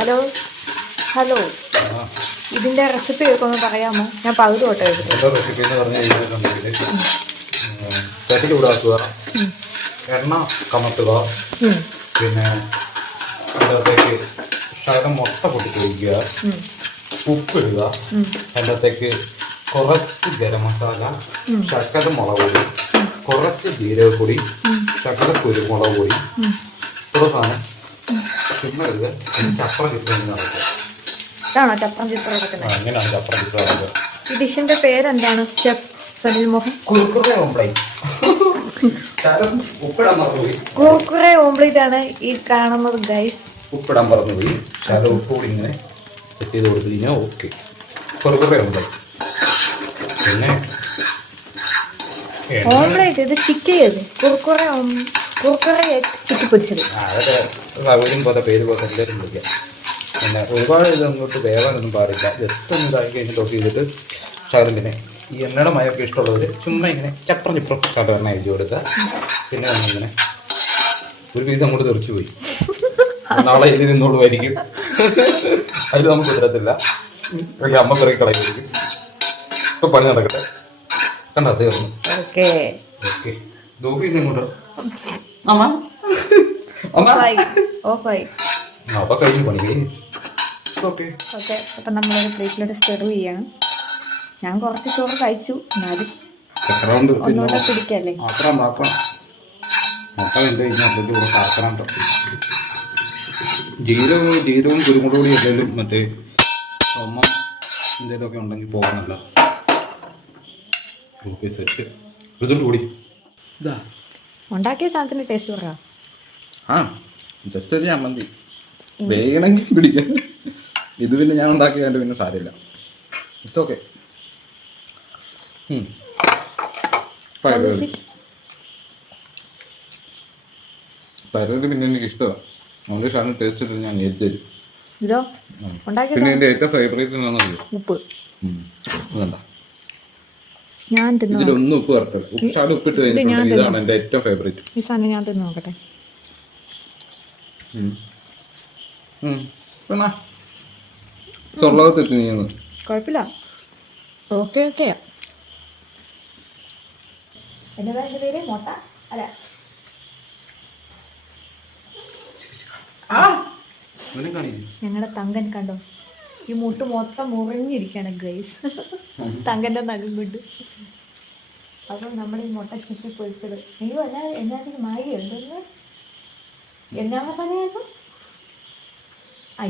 Hello hello, ഇതിൻ്റെ recipe ഒക്കെ ഒന്ന് പറയാമോ? ഞാൻ പകുതി തൊട്ട് എൻ്റെ റെസിപ്പി എന്ന് പറഞ്ഞു കഴിഞ്ഞിട്ടുണ്ടെങ്കിൽ ചട്ടി ചൂടാക്കുക, എണ്ണ കമത്തുക, പിന്നെ അതിനകത്തേക്ക് ശകലം മുട്ട പൊട്ടിച്ച് വയ്ക്കുക, ഉപ്പിടുക, അതിനകത്തേക്ക് കുറച്ച് ഗരം മസാല, ശകലം മുളക് പൊടി, കുറച്ച് ജീരകപ്പൊടി, ശകലം കുരുമുളക് പൊടി, ഒരു സാധനം ചുമ്മിടുക. ചപ്പറം ചിത്രം നടക്കുക. ഇതാണോ ചപ്പറം ചിത്രം നടക്കുന്നത്? അങ്ങനെയാണ് ചപ്പറം ചിത്രം നടക്കുക. ഈ ഡിഷിന്റെ പേരെന്താണ് ഷെഫ് സനിൽ മോഹൻ? കുറുക്കുറെ ഓംപ്ലേറ്റ്. ഉപ്പിടാൻ മറന്നുപോയി. കുറുക്കുറെ ഓംപ്ലേറ്റ് ആണ് ഈ കാണുന്നത് ഗൈസ്. ഉപ്പിടാൻ മറന്നുപോയി. ശകലം ഉപ്പ് കൂടി ഇങ്ങനെ സെറ്റ് ചെയ്ത് കൊടുത്തു കഴിഞ്ഞാൽ ഓക്കെ. കുറുക്കുറെ ഓംപ്ലേറ്റ്. പിന്നെ ഓംപ്ലേറ്റ് ഇത് ചിക്കി ചെയ്ത് കുറുക്കുറെ ചിക്കി പൊരിച്ചത്. അതൊക്കെ സൗകര്യം പോലെ പേര് പോലെ എല്ലാവരും വിളിക്കാം. പിന്നെ ഒരുപാട് ഇത് അങ്ങോട്ട് വേവാനൊന്നും പാടില്ല. ജസ്റ്റ് ഒന്ന് ഇതാക്കി കഴിഞ്ഞിട്ട് ഓഫ് ചെയ്തിട്ട് ശകലം പിന്നെ ഈ എണ്ണയുടെ മയൊക്കെ ഇഷ്ടമുള്ളവർ ചുമ്മാ ഇങ്ങനെ ചപ്രം സാധാരണ എഴുതി കൊടുക്കുക. പിന്നെ ഇങ്ങനെ ഒരു പീസ് അങ്ങോട്ട് തെറിച്ചു പോയി, നാളെ എഴുതി നിന്നോളുമായിരിക്കും. അതിൽ നമുക്ക് കുതിരത്തില്ല. അമ്മ പിറകെ കളയായിരിക്കും. ഇപ്പൊ പണി നടക്കട്ടെ. കണ്ടോ തീർന്നു. ഓക്കെ ഓക്കെ, നോക്കി ഇങ്ങോട്ടോ. ഓഫായി. അപ്പൊ കഴിഞ്ഞു പണി കഴിഞ്ഞു. ഓക്കെ ഓക്കെ, അപ്പം നമ്മളൊരു പ്ലേറ്റിലോട്ട് സെർവ് ചെയ്യണം. ഞാൻ കുറച്ച് ചോറ് കഴിച്ചു, എന്നാലും ഒന്നുകൂടെ പിടിക്കല്ലേ. ജീരവും കുരുമുളക് പൊടി എന്തെങ്കിലും മറ്റേ ചുമ എന്തെങ്കിലുമൊക്കെ ഉണ്ടെങ്കിൽ പോകുന്നില്ല. Okay, set. ഇതുകൊണ്ട് കൂടി ഇതാ ഉണ്ടാക്കിയ സാധനത്തിന് ടേസ്റ്റ് പറയാം. ആ ജസ്റ്റ് ഒരു ചമ്മന്തി വേണമെങ്കിൽ പിടിക്കാം. ഇത് പിന്നെ ഞാൻ ഉണ്ടാക്കിയതുകൊണ്ട് പിന്നെ സാരമില്ല. It's okay. പയറ് പിന്നെ എനിക്ക് ഇഷ്ടമാണ്. അതുകൊണ്ട് സാധനം ടേസ്റ്റ് ഇട്ട് ഞാൻ നേരിട്ട് തരും. ഇതോ പിന്നെ എൻ്റെ ഏറ്റവും ഫേവറേറ്റ് എന്താണെന്നറിയോ? ഉപ്പ്. വേണ്ട, ഞാൻ ഇതിലൊന്നും ഉപ്പ് ചേർത്തില്ല. ഉപ്പിട്ട് കഴിഞ്ഞിട്ടുണ്ട്. ഇതാണ് എൻ്റെ ഏറ്റവും ഫേവറേറ്റ്. ഈ സാധനം ഞാൻ തിന്ന് നോക്കട്ടെ. സ്വർലോകത്തെത്തി നീങ്ങുന്നു. കുഴപ്പമില്ല. Okay okay. എന്നതാ എൻ്റെ പേര്? മുട്ട അല്ല, ഞങ്ങളുടെ തങ്കൻ കണ്ടോ, ഈ മുട്ട് മൊത്തം മുറിഞ്ഞിരിക്കുകയാണ് ഗൈസ്. തങ്കൻ്റെ നഖം കൊണ്ട്. അപ്പം നമ്മൾ ഈ മുട്ട ചിപ്പി പൊരിച്ചത്. അയ്യോ, എന്നാ മായി എന്തെന്ന് എന്നാ സമയമായിരുന്നു?